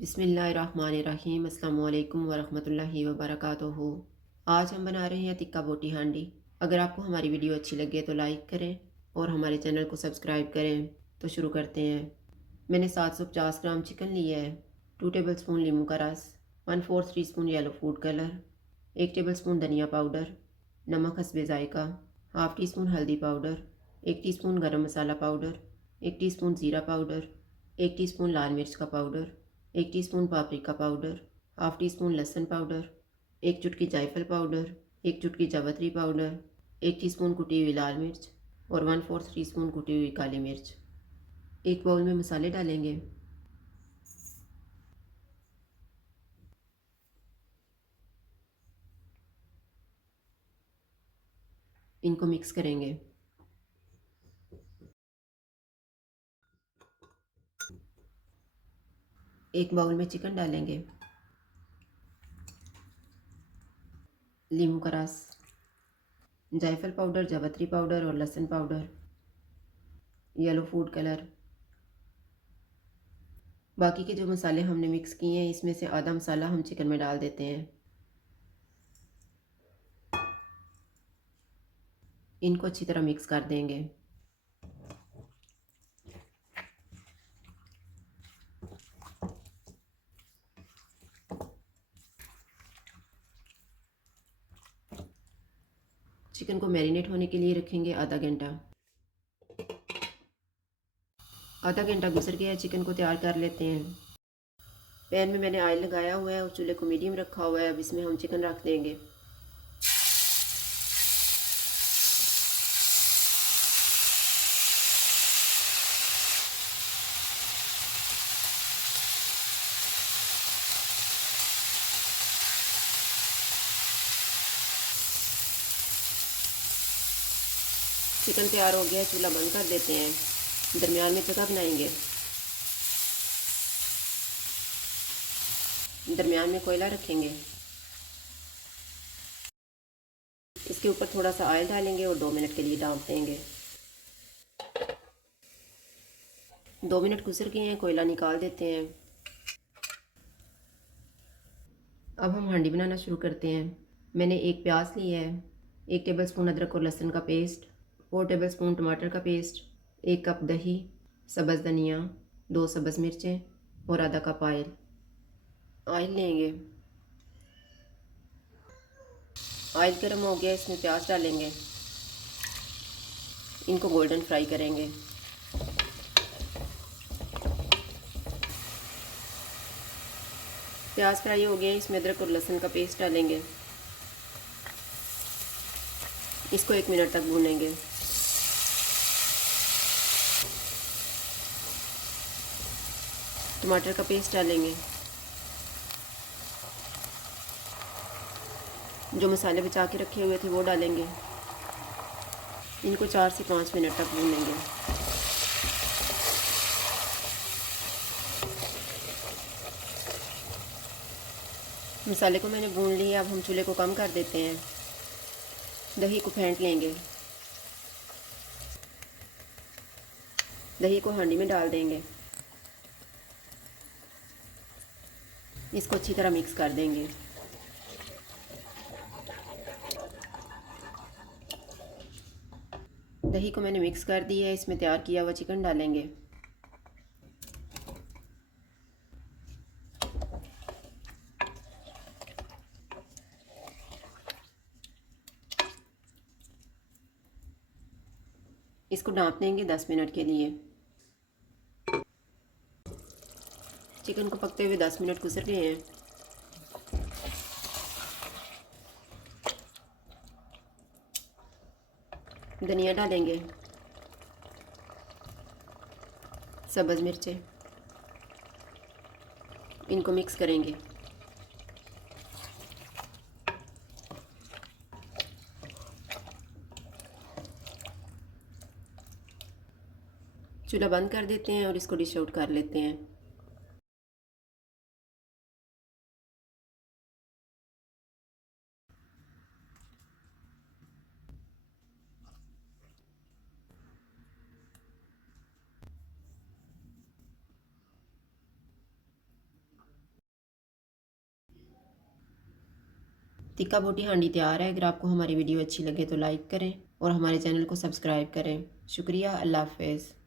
बिस्मिल्लाहिर्रहमानिर्रहीम अस्सलामु अलैकुम वरहमतुल्लाहि वबरकातुहू। आज हम बना रहे हैं टिक्का बोटी हांडी। अगर आपको हमारी वीडियो अच्छी लगे तो लाइक करें और हमारे चैनल को सब्सक्राइब करें। तो शुरू करते हैं। मैंने 750 ग्राम चिकन लिया है, 2 टेबल स्पून नींबू का रस, 1/4 teaspoon yellow food colour, 1 tablespoon धनिया पाउडर, नमक हस्बे ज़ायका, हाफ़ टी स्पून हल्दी powder, 1 teaspoon garam masala powder, 1 teaspoon ज़ीरा पाउडर, 1 टी स्पून लाल मिर्च का powder, 1 teaspoon paprika powder, half teaspoon लहसुन पाउडर, 1 चुटकी जायफल पाउडर, 1 चुटकी जावित्री पाउडर, 1 टीस्पून कुटी हुई लाल मिर्च और 1/4 टीस्पून कुटी हुई काली मिर्च। एक बाउल में मसाले डालेंगे। इनको मिक्स करेंगे। एक बाउल में चिकन डालेंगे, नींबू का रस, जायफल पाउडर, जावित्री पाउडर और लहसुन पाउडर, येलो फूड कलर। बाकी के जो मसाले हमने मिक्स किए हैं इसमें से आधा मसाला हम चिकन में डाल देते हैं। इनको अच्छी तरह मिक्स कर देंगे। चिकन को मैरिनेट होने के लिए रखेंगे आधा घंटा। आधा घंटा गुजर गया है, चिकन को तैयार कर लेते हैं। पैन में मैंने ऑयल लगाया हुआ है और चूल्हे को मीडियम रखा हुआ है। अब इसमें हम चिकन रख देंगे। चिकन तैयार हो गया है, चूल्हा बंद कर देते हैं। दरमियान में जगह बनाएंगे। दरमियान में कोयला रखेंगे। इसके ऊपर थोड़ा सा ऑयल डालेंगे और 2 मिनट के लिए डाल देंगे। 2 मिनट गुजर गए हैं, कोयला निकाल देते हैं। अब हम हांडी बनाना शुरू करते हैं। मैंने एक प्याज लिया है, 1 टेबल स्पून अदरक और लहसुन का पेस्ट, 4 टेबल स्पून टमाटर का पेस्ट, 1 कप दही, सब्ज़ धनिया, 2 सब्ज़ मिर्चें और आधा कप ऑयल। ऑयल लेंगे। ऑयल गर्म हो गया, इसमें प्याज डालेंगे। इनको गोल्डन फ्राई करेंगे। प्याज फ्राई हो गए, इसमें अदरक और लहसुन का पेस्ट डालेंगे। इसको 1 मिनट तक भूनेंगे। टमाटर का पेस्ट डालेंगे। जो मसाले बचा के रखे हुए थे वो डालेंगे। इनको 4 से 5 मिनट तक भूनेंगे। मसाले को मैंने भून लिया। अब हम चूल्हे को कम कर देते हैं। दही को फेंट लेंगे। दही को हांडी में डाल देंगे। इसको अच्छी तरह मिक्स कर देंगे। दही को मैंने मिक्स कर दिया है, इसमें तैयार किया हुआ चिकन डालेंगे। इसको ढाँप देंगे 10 मिनट के लिए। चिकन को पकते हुए 10 मिनट गुजर गए हैं। धनिया डालेंगे, सब्ज़ मिर्चें, इनको मिक्स करेंगे। चूल्हा बंद कर देते हैं और इसको डिश आउट कर लेते हैं। टिक्का बोटी हांडी तैयार है। अगर आपको हमारी वीडियो अच्छी लगे तो लाइक करें और हमारे चैनल को सब्सक्राइब करें। शुक्रिया। अल्लाह हाफ़िज़।